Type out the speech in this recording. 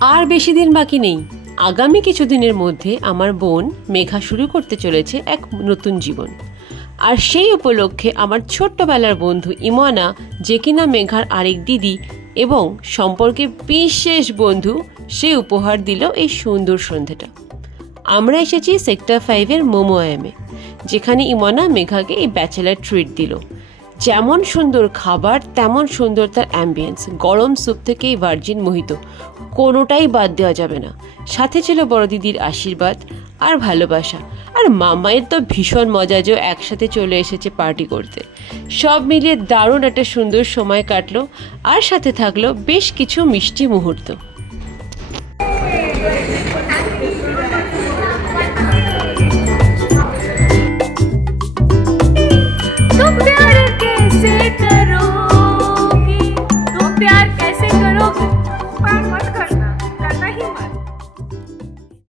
আর বেশি দিন বাকি নেই। আগামী কিছুদিনের মধ্যে আমার বোন মেঘা শুরু করতে চলেছে এক নতুন জীবন। আর সেই উপলক্ষে আমার ছোট্টবেলার বন্ধু ইমনা, যে কিনা মেঘার আরেক দিদি এবং সম্পর্কে বিশেষ বন্ধু, সে উপহার দিল এই সুন্দর সন্ধ্যাটা। আমরা এসেছি সেক্টর 5-এর মোমো আয়ামে, যেখানে ইমনা মেঘাকে এই ব্যাচেলার ট্রিট দিল। যেমন সুন্দর খাবার তেমন সুন্দর তার অ্যাম্বিয়েন্স। গরম স্যুপ থেকে এই ভার্জিন মোহিত, কোনোটাই বাদ দেওয়া যাবে না। সাথে ছিল বড় দিদির আশীর্বাদ আর ভালোবাসা। আর মামায়ের তো ভীষণ মজা যে একসাথে চলে এসেছে পার্টি করতে। সব মিলিয়ে দারুণ একটা সুন্দর সময় কাটলো, আর সাথে থাকলো বেশ কিছু মিষ্টি মুহূর্ত। तो प्यार कैसे कर